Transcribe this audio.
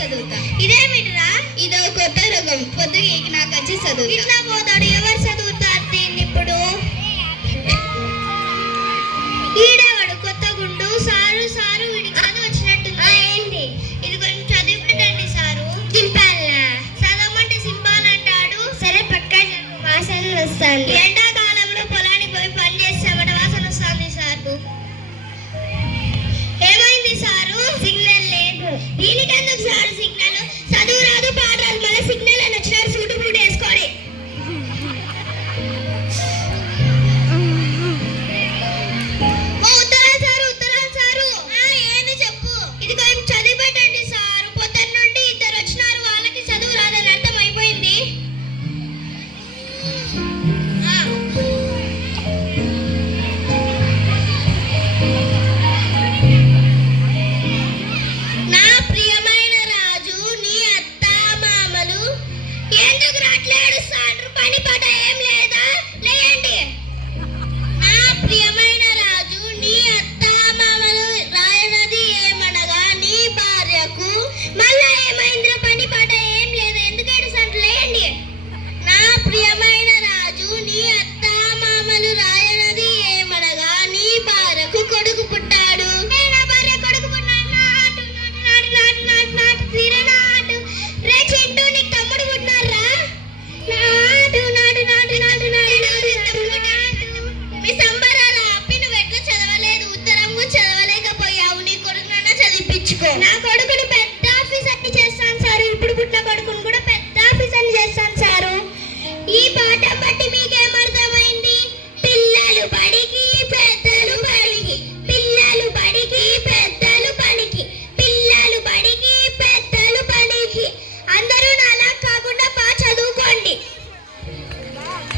చదువుతా. ఇదేమిటిరా? ఇదో కొత్త రోగం. పొద్దుకి నాకు వచ్చి చదువుతా. ఇట్లా పోతాడు. ఎవరు చదువుతారు దీన్ని ఇప్పుడు? ఈడేవాడు కొత్త గుండు. సారు సారు వీడికి చదువు వచ్చినట్టుంది. ఏంటి ఇది? కొంచెం చదివి పెట్టండి సారు. సింపాలా? చదవమంటే సింపాల్ అంటాడు. సరే పక్క వాసన వస్తాను. ఎండాకాలంలో పొలానికి పోయి పని చేస్తామట వాసన వస్తుంది సారు. ఏమైంది సారు? సిగ్నల్ లేదు. దీనికెందుకు సారు సిగ్నల్? చదువు రాదు పాట రాదు, మళ్ళీ సిగ్నల్ అని వచ్చినారు. సూటు బూటు వేసుకోండి. ఏంది చెప్పు. ఇది కొంచెం చదివి పెట్టండి సారు. పొద్దున్న నుండి ఇద్దరు వచ్చినారు, వాళ్ళకి చదువు రాదని అర్థం అయిపోయింది. నా ప్రియమైన రాజు, నీ అత్త మామలు ఎందుకు రాట్లేడు సాండ్రు? పని పాట ఏం లేదా? లేయండి. నా ప్రియమైన రాజు, నీ అత్త మామలు రాయనది ఏమనగా నీ భార్యకు మళ్ళా ఏమైందిరా? పని పాట ఏం లేదు, ఎందుకేడు సాండ్రు? లేయండి. నా ప్రియమైన రాజు, నీ అత్త మామలు రాయనది ఏమనగా నీ భార్యకు కొడుకు పుట్టాడు. నా భార్య కొడుకు పుట్టాడు. నాటు నాటు నాటు నాటు నాటు తీరనాటు. రే చింటూ, నీకు తమ్ముడు పుట్టినారా? నాటు నాటు నాటు నాటు నాటు నాటు. మీ సంబరాల అప్పి నువ్వు ఎట్లా చదవలేదు? ఉత్తరం కూడా చదవలేకపోయావు. నీ కొడుకునన్నా చదివించుకో. నా కొడుకుని పెద్ద ఆఫీసర్ని చేస్తాను సార్. ఇప్పుడు పుట్టిన కొడుకు